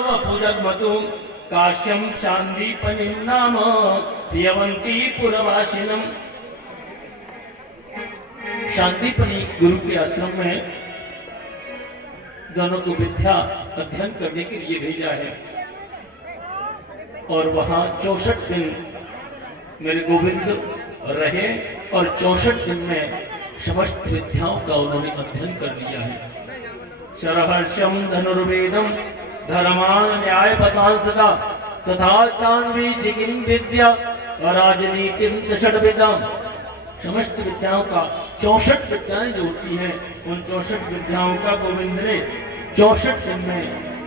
वपुजग्मतु काश्यम शांदीपनिम नाम प्रियवंती पुरवासिनम। शांतिपनी गुरु के आश्रम में दोनों को विद्या अध्ययन करने के लिए भेजा है और वहां 64 दिन मेरे गोविंद रहे और 64 दिन में समस्त विद्याओं का उन्होंने अध्ययन कर लिया है। शरहर्षम धनुर्वेदम धर्मान न्याय पतान सदा तथा चान्वी चिकिम विद्या राजनीतिम च षड्विद्याम। समस्त विद्याओं का 64 विद्याएं जो होती हैं उन 64 विद्याओं का गोविंद ने 64 दिन में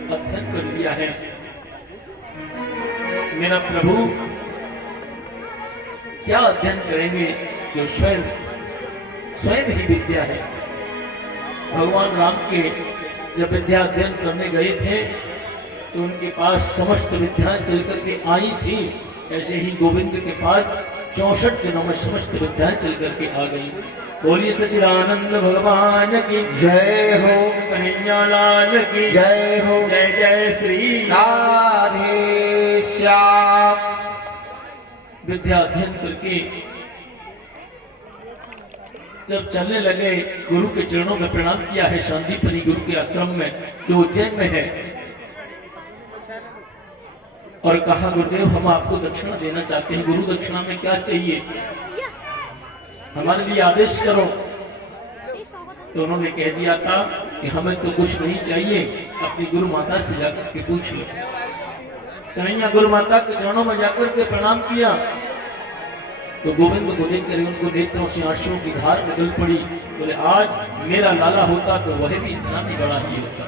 अध्ययन कर लिया है। मेरा प्रभु क्या अध्ययन करेंगे जो स्वयं ही विद्या है। भगवान राम के जब विद्या अध्ययन करने गए थे तो उनके पास समस्त विद्याएं चल करके आई थी, ऐसे ही गोविंद के पास 64 दिनों में समस्त विद्याएं चल करके आ गई। बोलिए सच्चिदानंद भगवान की जय हो, कन्हैया लाल की जय हो, जय जय श्री राधे श्याम। विद्या अध्ययन करके जब चलने लगे गुरु के चरणों में प्रणाम किया है शांतिपनी गुरु के आश्रम में जो उज्जैन में है और कहा गुरुदेव हम आपको दक्षिणा देना चाहते हैं, गुरु दक्षिणा में क्या चाहिए हमारे लिए आदेश करो। तो उन्होंने कह दिया था कि हमें तो कुछ नहीं चाहिए, अपनी गुरु माता से जाकर के पूछ लो। कन्हैया गुरु माता के चरणों में जाकर के प्रणाम किया तो गोविंद को देखकर उनको नेत्रों से आंसुओं की धार निकल पड़ी। बोले आज मेरा लाला होता तो वह भी इतना भी बड़ा ही होता।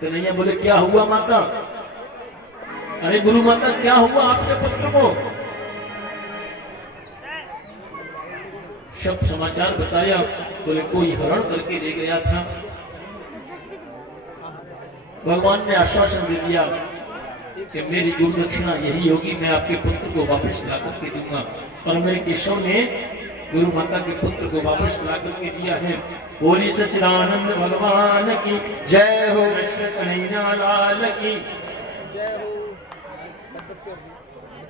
कन्हैया बोले क्या हुआ माता? अरे गुरु माता क्या हुआ आपके पुत्र को? सब समाचार बताया। बोले कोई हरण करके ले गया था। भगवान ने आश्वासन दे दिया कि मेरी गुरु दक्षिणा यही होगी, मैं आपके पुत्र को वापस ला करके दूंगा। और मेरे केशव ने गुरु माता के पुत्र को वापस ला करके दिया है। बोली सच्चिदानंद भगवान की जय हो, कृष्ण कन्हैया लाल की।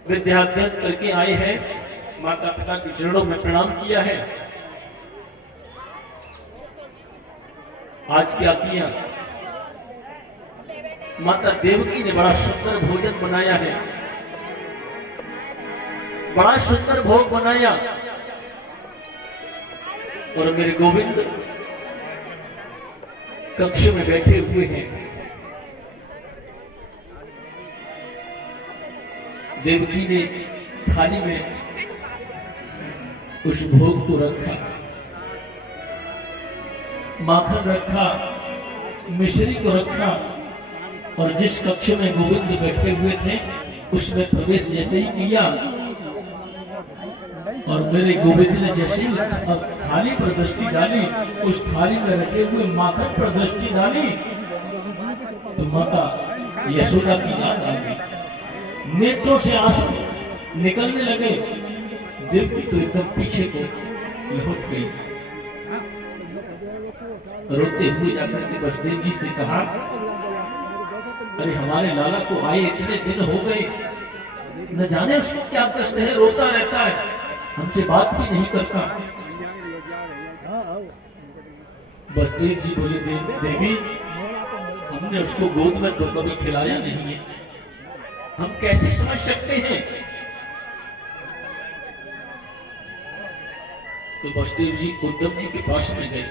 विद्या अध्ययन करके आए हैं, माता पिता के चरणों में प्रणाम किया है। आज क्या किया? माता देवकी ने बड़ा सुंदर भोजन बनाया है, बड़ा सुंदर भोग बनाया और मेरे गोविंद कक्ष में बैठे हुए हैं। देवकी ने थाली में उस भोग को रखा, माखन रखा, मिश्री को रखा और जिस कक्ष में गोविंद बैठे हुए थे उसमें प्रवेश जैसे ही किया और मेरे गोविंद ने जैसे ही थाली पर दृष्टि डाली, उस थाली में रखे हुए माखन पर दृष्टि डाली तो माता यशोदा की याद आ गई। नेत्रों से आंसू निकलने लगे। देवकी तो एकदम पीछे को लौट गई। रोते हुए जाकर के वसुदेव जी से कहा अरे हमारे लाला को आए इतने दिन हो गए, न जाने उसको क्या कष्ट है, रोता रहता है, हमसे बात भी नहीं करता। वसुदेव जी बोले देवी हमने उसको गोद में तो कभी खिलाया नहीं है, हम कैसे समझ सकते हैं? तो वसुदेव जी उद्धव जी के पास में गए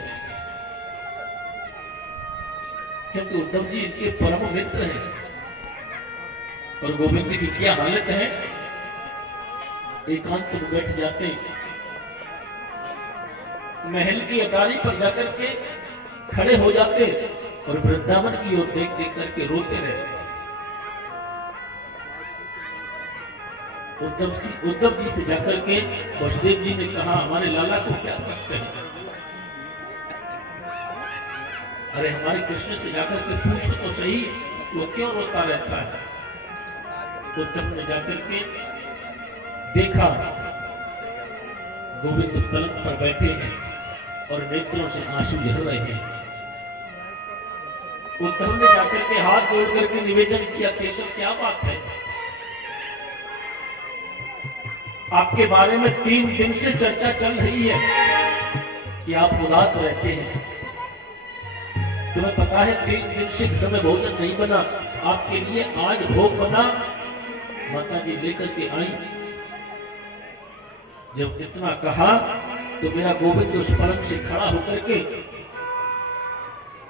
क्योंकि उद्धव जी इनके परम मित्र हैं और गोविंद की क्या हालत है। एकांत में बैठ जाते, महल की अटारी पर जाकर के खड़े हो जाते और वृंदावन की ओर देख देख करके रोते रहते। उद्धव जी से जाकर के वसुदेव जी ने कहा हमारे लाला को क्या कष्ट है? अरे हमारे कृष्ण से जाकर के पूछो तो सही वो क्यों रोता रहता है। उद्धव ने जाकर के देखा गोविंद पलंग पर बैठे हैं और नेत्रों से आंसू झर रहे हैं। उद्धव ने जाकर के हाथ जोड़ करके निवेदन किया, केशव क्या बात है, आपके बारे में 3 दिन से चर्चा चल रही है कि आप उदास रहते हैं। तुम्हें पता है 3 दिन से घर में भोजन नहीं बना, आपके लिए आज भोग बना, माता जी लेकर के आई। जब इतना कहा तो मेरा गोविंद उस पलंग से खड़ा होकर के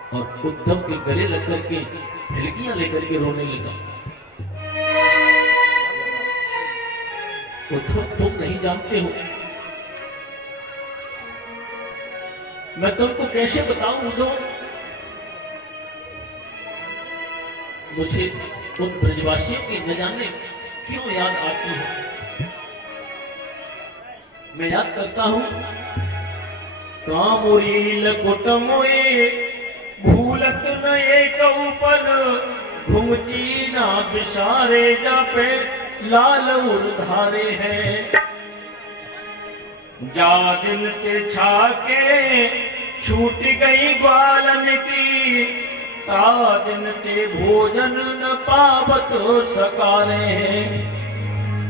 और उद्धव के गले लग करके हिलकियां लेकर के रोने लगा। उद्धव तुम नहीं जानते हो, मैं तुमको कैसे बताऊं उद्धव, मुझे उन ब्रजवासियों की न जाने क्यों याद आती है। मैं याद करता हूं, कामुरील कुटमुए भूलत न एक पल, घुमची ना बिसारे जापे लाल उधारे हैं। जा दिन के छाके छूट गई ग्वालन की, ता दिन ते भोजन न पावत सकारे हैं।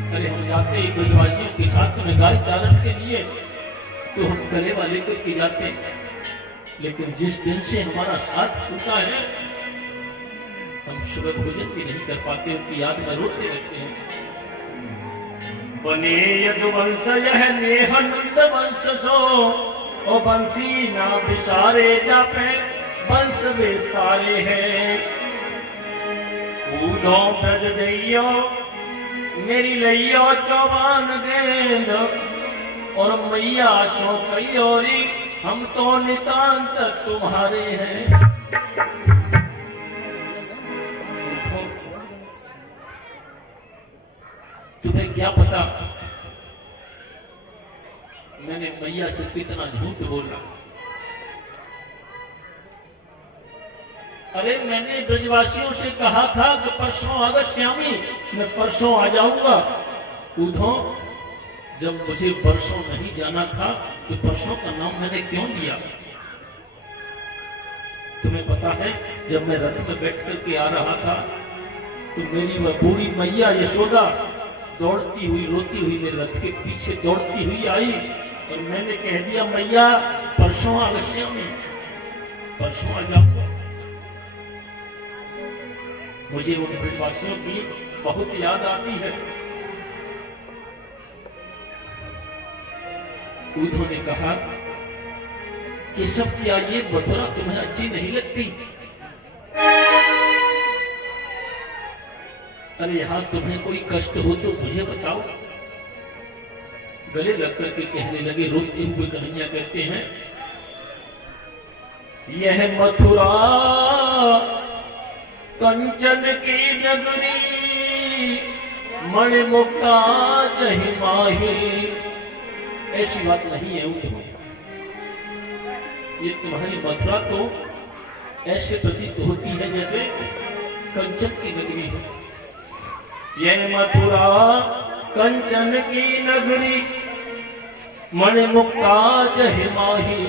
अरे हम जाते ही ब्रजवासियों के साथ में गाय चारण के लिए तो हम गले वाले करके जाते हैं, लेकिन जिस दिन से हमारा साथ छूटा है हम सुबह भोजन भी नहीं कर पाते, उनकी याद में रोते रहते हैं। बने यदुवंश यह नेह नंद वंश सो, ओ बंसी ना बिसारे जापे वंश विस्तारे हैं। कूदो ब्रज जइयो मेरी लइयो चौबान गेंद, और मैया सो कयोरी हम तो नितांत तुम्हारे हैं। तुम्हें क्या पता मैंने मैया से कितना झूठ बोला। अरे मैंने ब्रजवासियों से कहा था कि परसों आगस्यामी, मैं परसों आ जाऊंगा। उद्धव जब मुझे परसों नहीं जाना था तो परसों का नाम मैंने क्यों लिया। तुम्हें पता है जब मैं रथ में बैठ करके आ रहा था तो मेरी वह बूढ़ी मैया यशोदा दौड़ती हुई रोती हुई मेरे रथ के पीछे दौड़ती हुई आई और मैंने कह दिया मैया परसों आगस्यामी, परसों आ जाऊंगा। मुझे उन ब्रजवासियों की बहुत याद आती है। उद्धव ने कहा कि सब क्या ये मथुरा तुम्हें अच्छी नहीं लगती? अरे यहां तुम्हें कोई कष्ट हो तो मुझे बताओ। गले लग करके कहने लगे, रोते हुए कन्हैया कहते हैं, यह मथुरा कंचन की नगरी, मणिमुक्ता जहि माही। ऐसी बात नहीं है उद्धव, ये तुम्हारी मथुरा तो ऐसे प्रतीत होती है जैसे कंचन की नगरी है। यह मथुरा कंचन की नगरी, मणिमुक्ता जहि माही।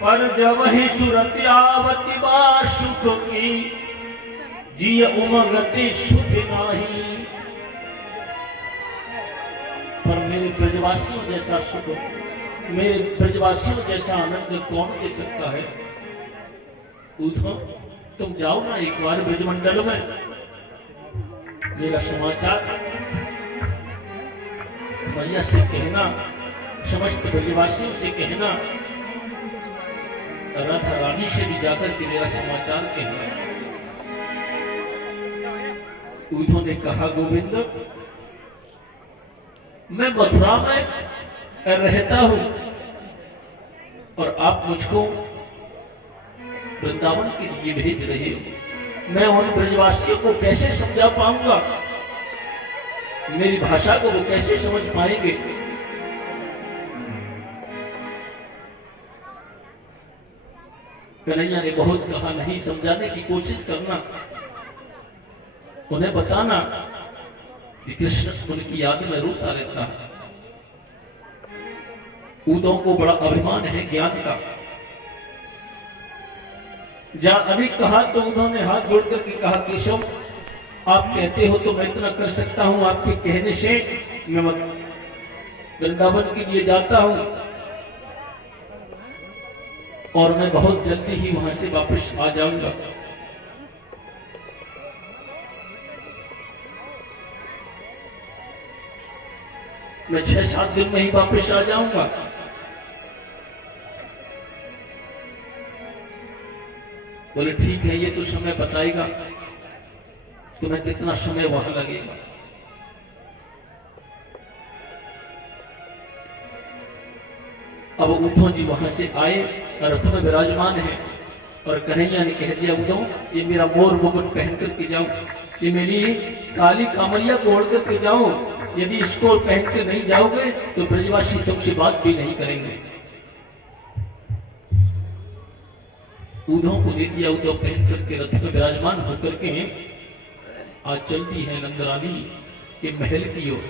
पर जब ही सुरत आवती बा सुख की, जिय उमगति सुख नाही। पर मेरे ब्रजवासियों जैसा सुख, मेरे ब्रजवासियों जैसा आनंद कौन दे सकता है? उद्धव तुम जाओ ना एक बार ब्रजमंडल में, मेरा समाचार मैया से कहना, समस्त ब्रजवासियों से कहना, राधा रानी से भी जाकर के मेरा समाचार कहना। उद्धव ने कहा, गोविंद मैं मथुरा में रहता हूं और आप मुझको वृंदावन के लिए भेज रहे हो। मैं उन ब्रजवासियों को कैसे समझा पाऊंगा? मेरी भाषा को वो कैसे समझ पाएंगे? कन्हैया ने बहुत कहा, नहीं समझाने की कोशिश करना, उन्हें बताना कि कृष्ण उनकी याद में रोता रहता है। उद्धव को बड़ा अभिमान है ज्ञान का। जब अधिक कहा तो उन्होंने हाथ जोड़ करके कहा, केशव आप कहते हो तो मैं इतना कर सकता हूं, आपके कहने से मैं वृंदावन के लिए जाता हूं और मैं बहुत जल्दी ही वहां से वापस आ जाऊंगा। मैं 6-7 दिन में ही वापस आ जाऊंगा। बोले ठीक है, ये तो समय बताएगा तुम्हें कितना समय वहां लगेगा। अब उद्धव जी वहां से आए, रथ में विराजमान है और कन्हैया ने कह दिया, उद्धव ये मेरा मोर मुकुट पहन करके जाओ, ये मेरी काली कामरिया को ओढ़ करके जाओ, यदि इसको पहन के नहीं जाओगे तो ब्रजवासी तुमसे बात भी नहीं करेंगे। उद्धव को दे दिया। उद्धव पहन करके रथ में विराजमान होकर के आज चलती है नंदरानी के महल की ओर।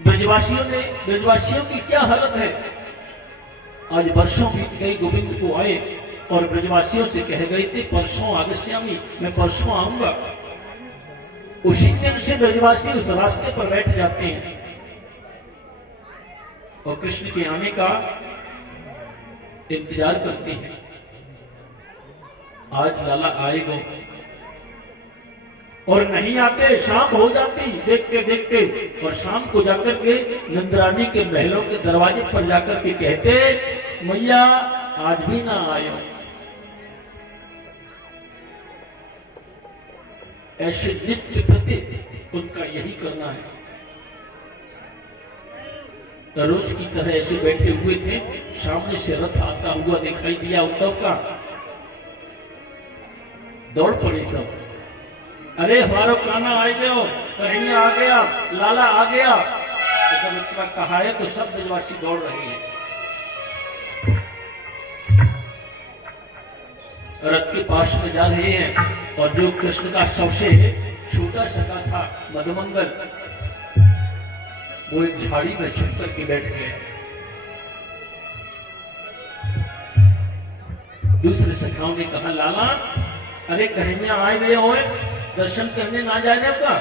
ब्रजवासियों की क्या हालत है। आज वर्षों बीत गए, गोविंद को आए और ब्रजवासियों से कह गए थे परसों आगस्यामी, मैं परसों आऊंगा। उसी दिन से ब्रजवासी उस रास्ते पर बैठ जाते हैं और कृष्ण के आने का इंतजार करते हैं। आज लाला आएगा और नहीं आते, शाम हो जाती देखते देखते, और शाम को जाकर के नंदरानी के महलों के दरवाजे पर जाकर के कहते, मैया आज भी ना आयो। ऐसे नित्य प्रति उनका यही करना है। रोज की तरह ऐसे बैठे हुए थे, सामने से रथ आता हुआ दिखाई दिया उद्धव का। दौड़ पड़ी सब, अरे हमारा कान्हा आ गया, कन्हैया आ गया, लाला आ गया। तो जब इतना कहा है तो सब ब्रजवासी दौड़ रहे हैं। रथ के पास में जा रहे हैं और जो कृष्ण का सबसे छोटा सखा था मधुमंगल, वो एक झाड़ी में छुप करके बैठ गए। दूसरे सखाओं ने कहा, लाला अरे कन्हैया आए गए हो, दर्शन करने ना जा रहे का,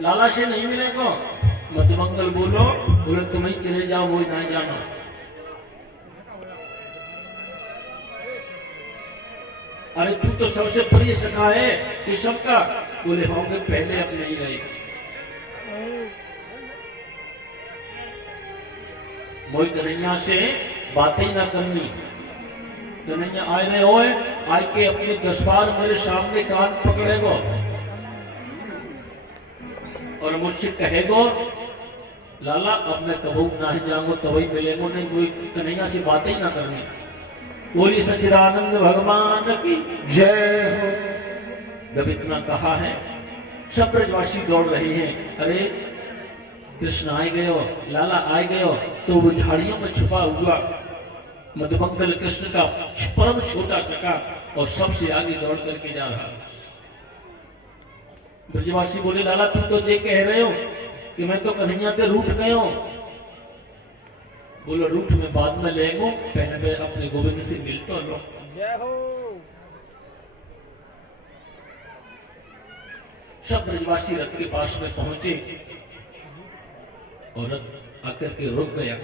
लाला से नहीं मिले को। मधुमंगल बोले तुम ही चले जाओ, वो ना जाना। अरे तू तो सबसे प्रिय सखा है कि सबका। बोले होंगे पहले अब नहीं रहे। मोई कन्हैया से बातें ही ना करनी। कन्हैया आए रहे हो, आए के अपने 10 बार मेरे सामने कान पकड़ेगो और मुझसे कहेगो, लाला अब मैं कबू ना जाऊंगा तभी मिलेगो, नहीं कोई कन्हैया से बातें ही ना करनी। बोली सच्चिदानंद भगवान की जय हो। जब इतना कहा है सब ब्रजवासी दौड़ रहे हैं। अरे कृष्ण आए गए हो, लाला आए गए हो। तो वो झाड़ियों में छुपा हुआ मधुमंगल कृष्ण का परम छोटा सखा और सबसे आगे दौड़ करके जा रहा। ब्रजवासी बोले, लाला तू तो ये कह रहे हो कि मैं तो कन्हैया के रूठ गए हो। बोलो रूठ में बाद में लेगो, पहले मैं अपने गोविंद से मिल तो लो। जय हो। सब ब्रजवासी रथ के पास में पहुंचे और रथ आकर के रुक गया।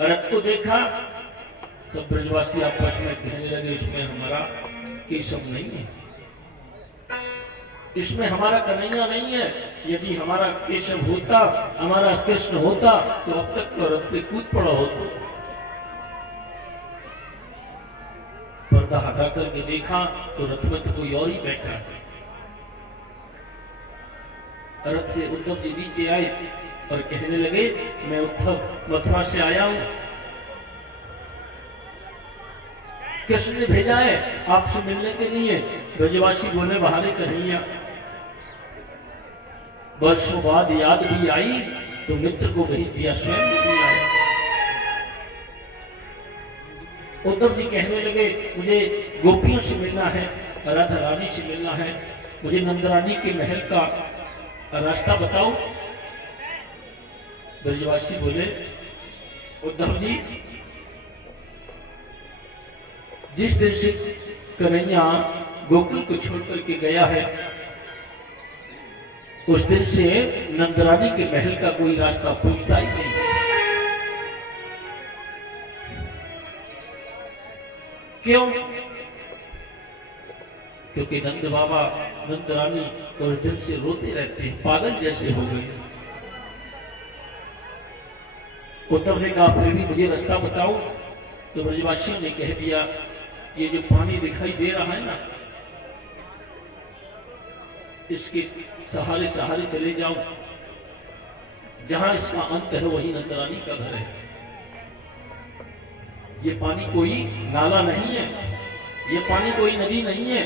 रथ को देखा, सब ब्रजवासी आपस में कहने लगे, इसमें हमारा केशव नहीं है, इसमें हमारा कन्हैया नहीं है। यदि हमारा केशव होता, हमारा कृष्ण होता तो अब तक तो रथ से कूद पड़ा होता। पर्दा हटा करके देखा तो रथ में तो कोई और ही बैठा है। रथ से उद्धव जी नीचे आए और कहने लगे, मैं उद्धव मथुरा से आया हूं, कृष्ण ने भेजा है आपसे मिलने के लिए। ब्रजवासी बोले, बहारे कन्हैया वर्षों बाद याद भी आई तो मित्र को भेज दिया, स्वयं नहीं आया। उद्धव जी कहने लगे, मुझे गोपियों से मिलना है, राधा रानी से मिलना है, मुझे नंदरानी के महल का रास्ता बताओ। ब्रजवासी बोले, उद्धव जी जिस दिन से कन्हैया गोकुल को छोड़ करके गया है, उस दिन से नंदरानी के महल का कोई रास्ता पूछता ही नहीं। क्यों? क्योंकि नंद बाबा नंद रानी उस दिन से रोते रहते हैं, पागल जैसे हो गए। उद्धव ने कहा फिर भी मुझे रास्ता बताओ। तो ब्रजवासियों ने कह दिया, ये जो पानी दिखाई दे रहा है ना, इसके सहारे सहारे चले जाओ, जहां इसका अंत है वही नंदरानी का घर है। ये पानी कोई नाला नहीं है, ये पानी कोई नदी नहीं है,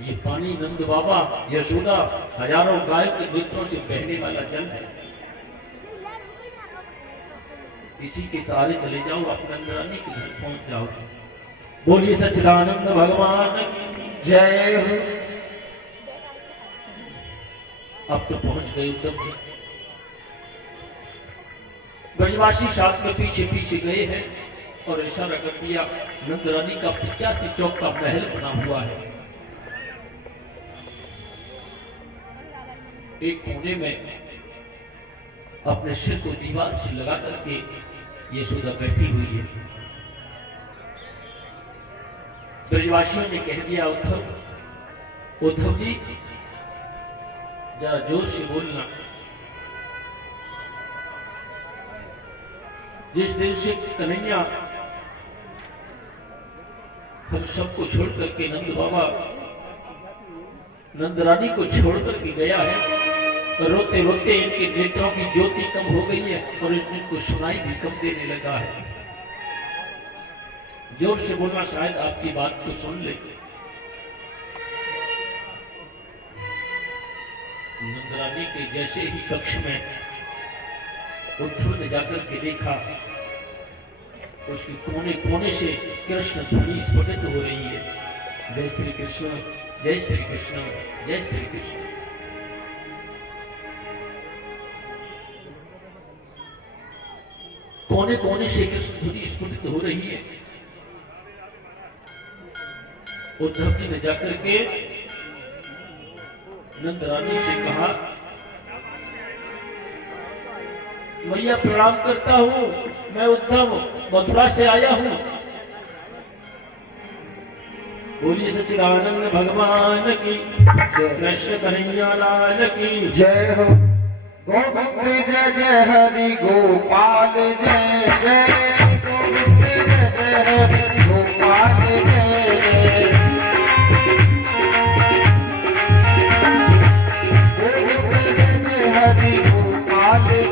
ये पानी नंद बाबा यशोदा हजारों गाय के नेत्रों से बहने वाला जल है। इसी के सहारे चले जाओ, आप नंदरानी के घर पहुंच जाओ। बोलिए सच्चिदानंद भगवान की जय हो। अब तो पहुंच गए उद्धव जी। ब्रजवासी साथ में पीछे पीछे गए हैं और इशारा कर दिया, नंदरानी का 85 चौक का महल बना हुआ है। एक कोने में अपने सिर को दीवार से लगा करके यशोदा बैठी हुई है। ब्रजवासियों ने कह दिया, उद्धव जी जरा जोर से बोलना। जिस दिन से कन्हैया हम सबको छोड़ करके नंद बाबा नंदरानी को छोड़ करके गया है, तो रोते रोते इनके नेत्रों की ज्योति कम हो गई है और इस दिन को सुनाई भी कम देने लगा है। जोर से बोलना, शायद आपकी बात को सुन ले। नंदरानी के जैसे ही कक्ष में उद्धव ने जाकर के देखा, उसके कोने कोने से कृष्ण ध्वनि स्फुटित हो रही है, जय श्री कृष्ण, जय श्री कृष्ण, जय श्री कृष्ण। कोने कोने से कृष्ण ध्वनि स्फुटित हो रही है। उद्धव जी ने जाकर के नंदरानी से कहा, मैया प्रणाम करता हूं, मैं उद्धव मथुरा से आया हूं। बोलिए सच्चिदानंद भगवान की, कृष्ण कन्हैया लाल की जय हो। गोविंद जय जय हरि गोपाल जय जय, गोविंद जय जय हरि गोपाल जय जय, गोविंद जय जय हरि गोपाल जय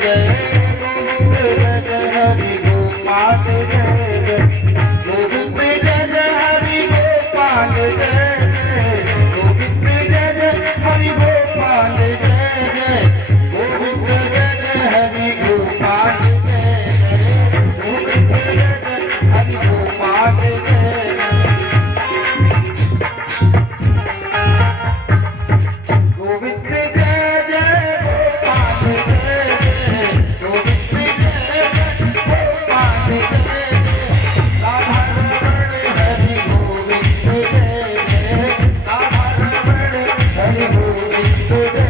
जय, गोविंद जय जय हरि गोपाल जय जय, गोविंद जय जय हरि गोपाल जय जय, गोविंद जय जय हरि गोपाल जय जय, गोविंद जय जय हरि गोपाल जय जय, गोविंद जय जय हरि गोपाल जय जय, गोविंद जय जय गोपाल जय जय, गोविंद जय जय गोपाल जय जय, राधा रमण हरि गोविंद जय जय, राधा रमण हरि गोविंद जय जय।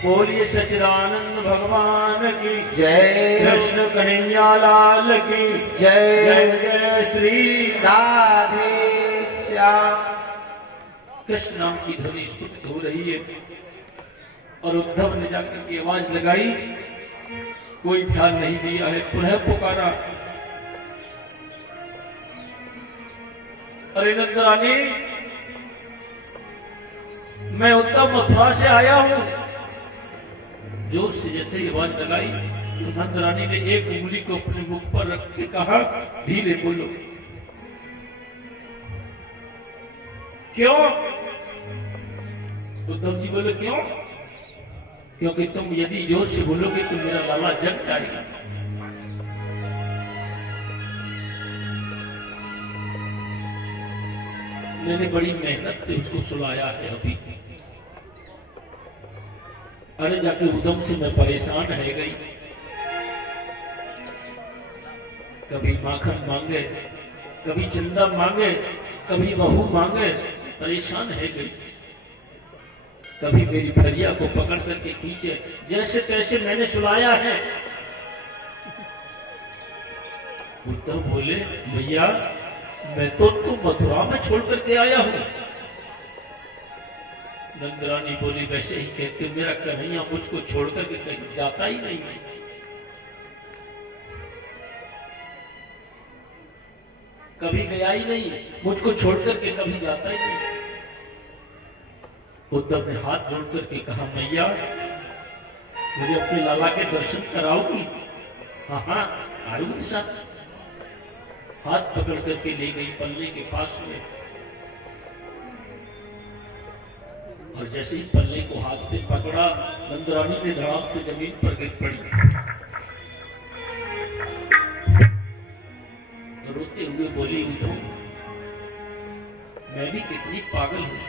बोलिए सच्चिदानंद भगवान की जय कृष्ण कन्हैया लाल की जय जय जय श्री राधे श्याम। कृष्ण नाम की ध्वनि स्फुटित हो रही है और उद्धव ने जाकर के आवाज लगाई, कोई ध्यान नहीं दिया है। पुनः पुकारा, अरे नंदरानी, मैं उद्धव मथुरा से आया हूं। जोर से जैसे ही आवाज लगाई तो नंदरानी ने एक उंगली को अपने मुख पर रख के कहा, धीरे बोलो। क्यों? उद्धव जी बोले, क्यों? क्योंकि तुम यदि जोर से बोलोगे तो मेरा लाला जग जाएगा। मैंने बड़ी मेहनत से उसको सुलाया है अभी, अरे जाके उदम से मैं परेशान है गई, कभी माखन मांगे, कभी चंदा मांगे, कभी बहू मांगे, परेशान है गई। कभी मेरी फरिया को पकड़ करके खींचे, जैसे तैसे मैंने सुलाया है। उद्धव बोले, भैया मैं तो मथुरा में छोड़ करके आया हूं। नंदरानी बोली, वैसे ही कहते, मेरा कन्हैया मुझको छोड़ करके कहीं जाता ही नहीं है। कभी गया ही नहीं, मुझको छोड़ करके कभी जाता ही नहीं। उद्धव ने हाथ जोड़ करके कहा, मैया मुझे अपने लाला के दर्शन कराओगी? हाँ हाँ आऊंगी साथ। हाथ पकड़ करके ले गई पल्ले के पास में, और जैसे ही पल्ले को हाथ से पकड़ा, नंदरानी ने धड़ाम से जमीन पर गिर पड़ी। रोते हुए बोली, उद्धव मैं भी कितनी पागल हूं।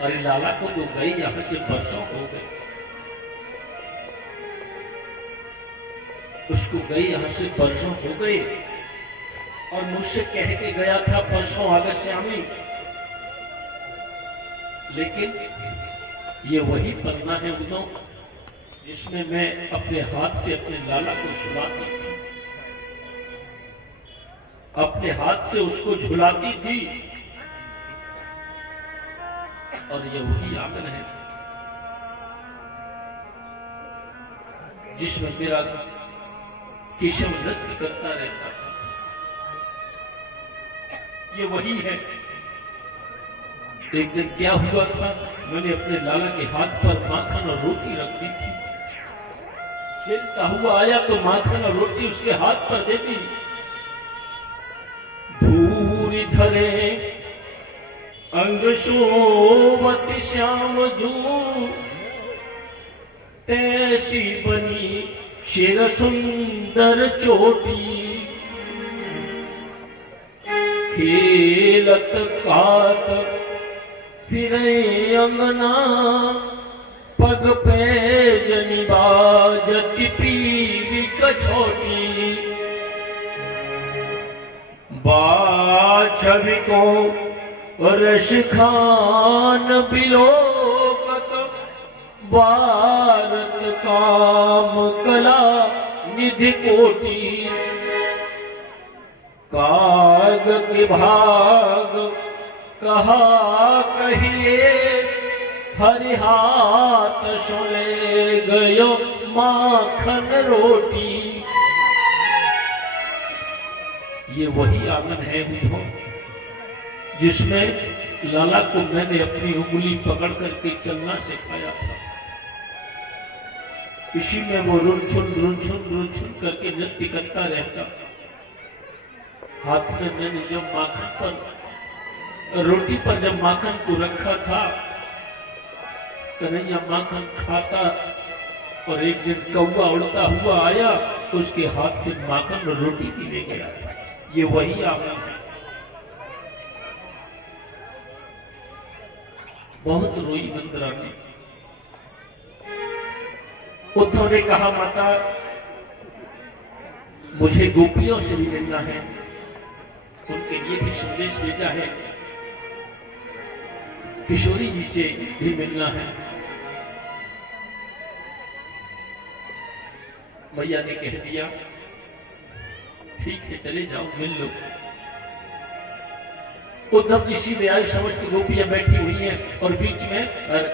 अरे लाला को तो गई यहां से बरसों हो गए, उसको गई यहां से बरसों हो गए, और मुझसे कह के गया था परसों आगस्यामी। लेकिन ये वही पन्ना है उद्धव जिसमें मैं अपने हाथ से अपने लाला को सुलाती थी, अपने हाथ से उसको झुलाती थी। और ये वही आंगन है जिसमें मेरा केशव नृत्य करता रहता था। ये वही है। एक दिन क्या हुआ था, मैंने अपने लाला के हाथ पर माखन और रोटी रख दी थी। खेलता हुआ आया तो माखन और रोटी उसके हाथ पर दे दी। धूरी धरे अंग शोभत श्याम जू, तैसी बनी शेर सुंदर चोटी। खेलत कात फिरे अंगना, पग पे जनी बाजत पीरी कछोटी। बाछवी को रश खान बिलोकत, भारत काम कला निधि कोटि। काग के भाग कहा कहिए, हरि हाथ सुने गयो माखन रोटी। ये वही आंगन है उद्धव जिसमें लाला को मैंने अपनी उंगली पकड़ करके चलना सिखाया था। इसी में वो रुनछुन करके नृत्य करता रहता। हाथ में मैंने जब माखन पर, रोटी पर जब माखन को रखा था, कन्हैया माखन खाता, और एक दिन कौवा उड़ता हुआ आया, उसके हाथ से माखन और रोटी भी ले गया था। ये वही आंगन है। बहुत रोई नंदरानी। उद्धव ने कहा, माता मुझे गोपियों से भी मिलना है, उनके लिए भी संदेश भेजा है, किशोरी जी से भी मिलना है। मैया ने कह दिया, ठीक है चले जाओ मिल लो। उद्धव जी सीधे आए, समस्त गोपियां बैठी हुई हैं और बीच में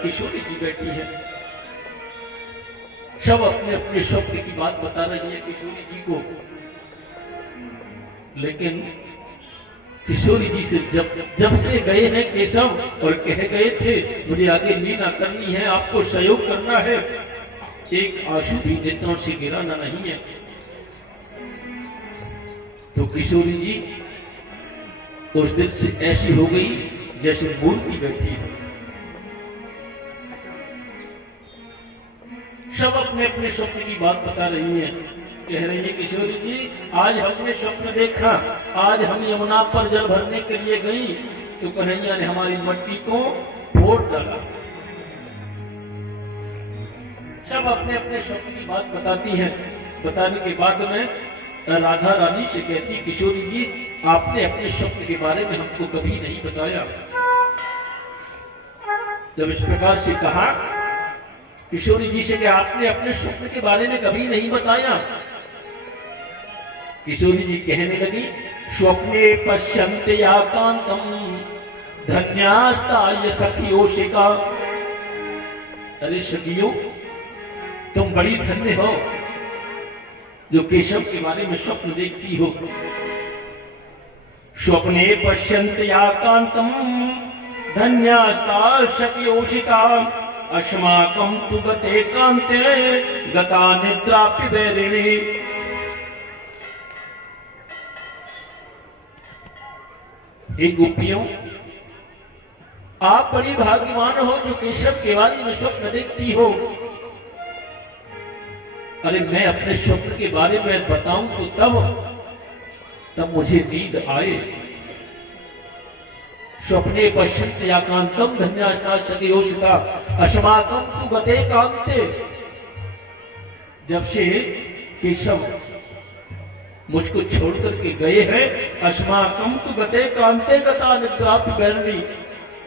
किशोरी जी बैठी हैं। सब अपने अपने स्वप्न की बात बता रही है किशोरी जी को। लेकिन किशोरी जी से जब से गए हैं केशव और कह गए थे मुझे आगे लीला करनी है, आपको सहयोग करना है, एक आंसू भी नेत्रों से गिराना नहीं है। तो किशोरी जी उस दिन से ऐसी हो गई जैसे मूर्ति बैठी है। सब अपने अपने स्वप्न की बात बता रही हैं। कह रही है किशोरी जी, आज हमने स्वप्न देखा, आज हम यमुना पर जल भरने के लिए गई तो कन्हैया ने हमारी मट्टी को फोड़ डाला। सब अपने अपने स्वप्न की बात बताती हैं। बताने के बाद में राधा रानी से कहती, किशोरी जी आपने अपने स्वप्न के बारे में हमको कभी नहीं बताया। जब इस प्रकार से कहा किशोरी जी से कि आपने अपने स्वप्न के बारे में कभी नहीं बताया, किशोरी जी कहने लगी, स्वप्ने पश्यन्ते एकांतम धन्यास्ताय सखियोशिका। अरे सखियों, तुम बड़ी धन्य हो जो केशव के बारे में स्वप्न देखती हो। स्वप्ने पश्यन्ते एकांतम धन्यास्ताय सखियोशिका अस्माकं तु गते कान्ते गता निद्रापि वैरिणी। हे गोपियों, आप बड़ी भाग्यवान हो जो केशव के बारे में स्वप्न देखती हो। अरे मैं अपने स्वप्न के बारे में बताऊं तो तब मुझे नींद आए। स्वप्ने पश्यन्ते एकांतम धन्यास्ताय सखियोशिका अस्माकं तु गते कान्ते। जब से केशव मुझको छोड़ करके गए हैं, अस्माकं तु गते कान्ते गता निद्रापि वैरिणी,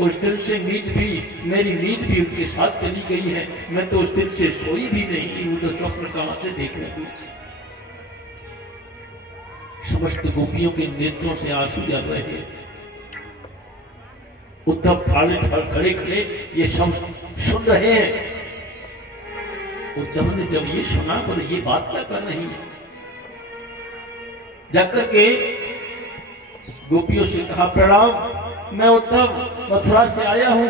उस दिन से मेरी नींद भी उनके साथ चली गई है। मैं तो उस दिन से सोई भी नहीं हूं, तो स्वप्न कहां से देख लूं। समस्त गोपियों के नेत्रों से आंसू जल रहे हैं। उद्धव खड़े खड़े ये सब सुन रहे हैं। उद्धव ने जब ये सुना तो ये बात क्या कर रही है, जाकर के गोपियों से कहा, प्रणाम, मैं उद्धव मथुरा से आया हूं,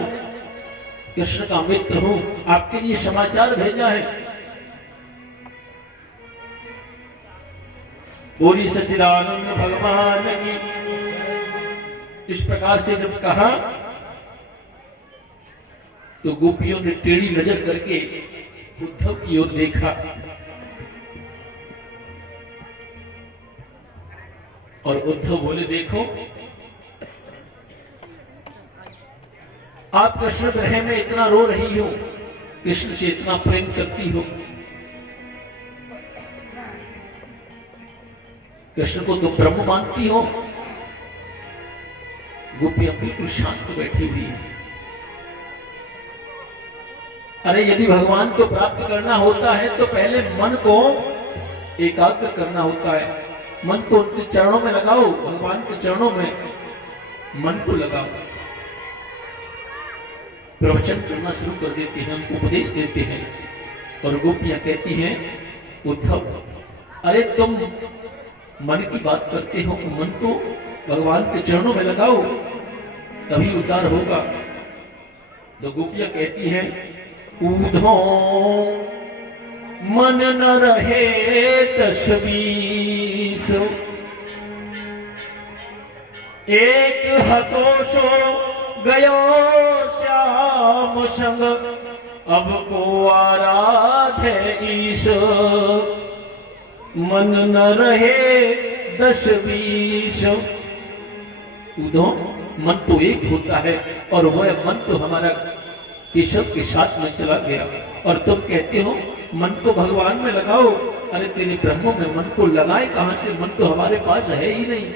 कृष्ण का मित्र हूं, आपके लिए समाचार भेजा है। बोली सच्चिदानंद भगवान की। इस प्रकार से जब कहा तो गोपियों ने टेढ़ी नजर करके उद्धव की ओर देखा और उद्धव बोले, देखो आप कृष्ण ग्रह में इतना रो रही हो, कृष्ण से इतना प्रेम करती हो, कृष्ण को तो ब्रह्म मानती हो। गोपियां बिल्कुल शांत बैठी हुई है। अरे यदि भगवान को प्राप्त करना होता है तो पहले मन को एकाग्र करना होता है। मन को उनके चरणों में लगाओ, भगवान के चरणों में मन को लगाओ। प्रवचन करना शुरू कर देते हैं, उनको उपदेश देते हैं और गोपियां कहती हैं, उद्धव अरे तुम मन की बात करते हो, मन को भगवान के चरणों में लगाओ, तभी उद्धार होगा। तो गोपियां कहती हैं, ऊधो मन न रहे 10-20, एक हतोषो गयो श्याम संग, अब को आराधे ईश। मन न रहे 10-20। ऊधो मन तो एक होता है और वह मन तो हमारा केशव के साथ में चला गया, और तुम कहते हो मन को भगवान में लगाओ। अरे तेरे ब्रह्म में मन को लगाए कहां से, मन तो हमारे पास है ही नहीं।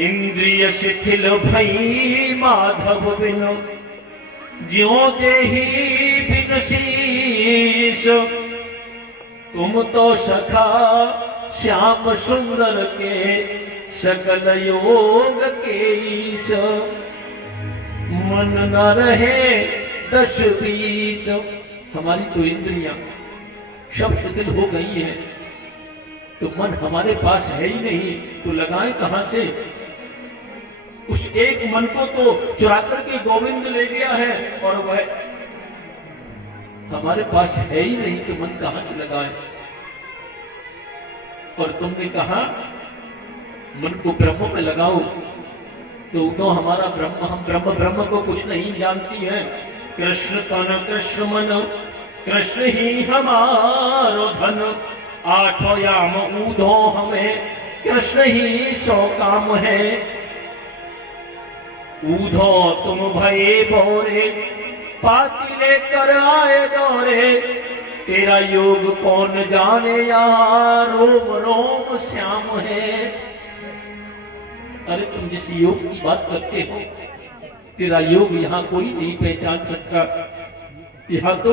इंद्रिय शिथिल भई माधव बिन, ज्यों देहि बिन शीश। तुम तो सखा श्याम सुंदर के, सकल योग के ईश। मन न रहे 10-20। हमारी तो इंद्रियां सब शिथिल हो गई हैं, तो मन हमारे पास है ही नहीं, तो लगाएं कहां से। उस एक मन को तो चुरा करके गोविंद ले गया है और वह हमारे पास है ही नहीं, तो मन कहां से लगाए। और तुमने कहा मन को ब्रह्म में लगाओ, तो हमारा ब्रह्म, हम ब्रह्म को कुछ नहीं जानती है। कृष्ण तन कृष्ण मन, कृष्ण ही हमारो धन। 8 याम ऊधो हमें, कृष्ण ही 100 काम है। ऊधो तुम भये बोरे, पाती लेकर आए दौरे, तेरा योग कौन जाने यहाँ रोम रोम श्याम है। अरे तुम जिस योग की बात करते हो, तेरा योग यहाँ कोई नहीं पहचान सकता। यहाँ तो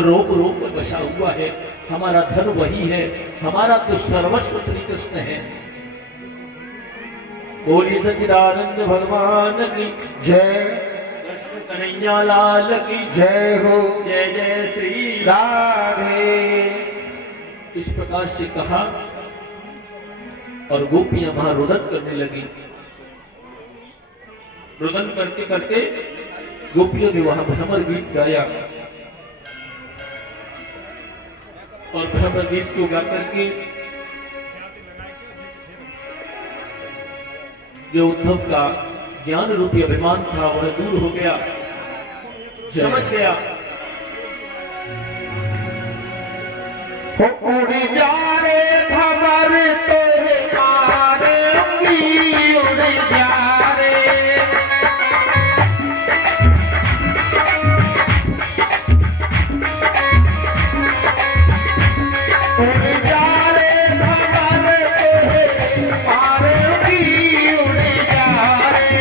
रोम रोम में बसा हुआ है। हमारा धन वही है, हमारा तो सर्वस्व श्री कृष्ण है। बोली सच्चिदानंद भगवान की जय, कृष्ण कन्हैया लाल की जय हो, जय जय श्री राधे। इस प्रकार से कहा और गोपियां वहां रुदन करने लगी। रुदन करते करते गोपियों ने वहां भ्रमर गीत गाया और भ्रमर गीत को गाकर के जो उद्धव का ज्ञान रूपी अभिमान था वह दूर हो गया, समझ गया। हो उड़ जा रे भंवर तोरे मारेंगी, उड़ जा रे। उड़ जा रे भंवर तोरे मारेंगी, उड़ जा रे।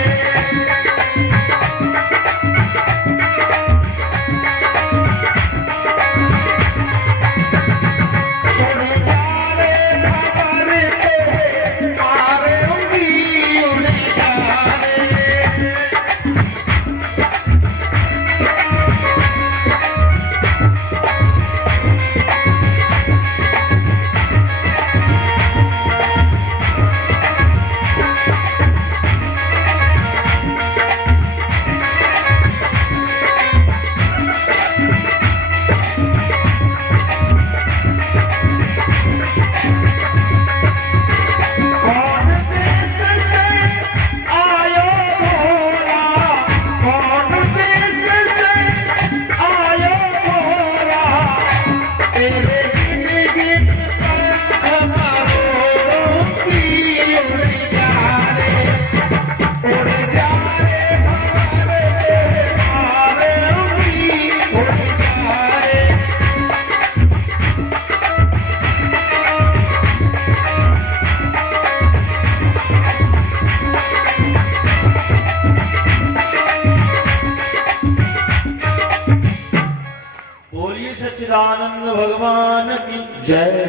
सच्चिदानंद भगवान की जय।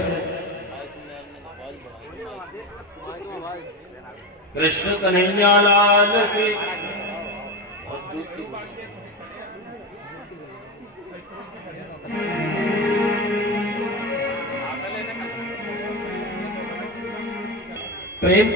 कृष्ण कन्हैया लाल की। प्रेम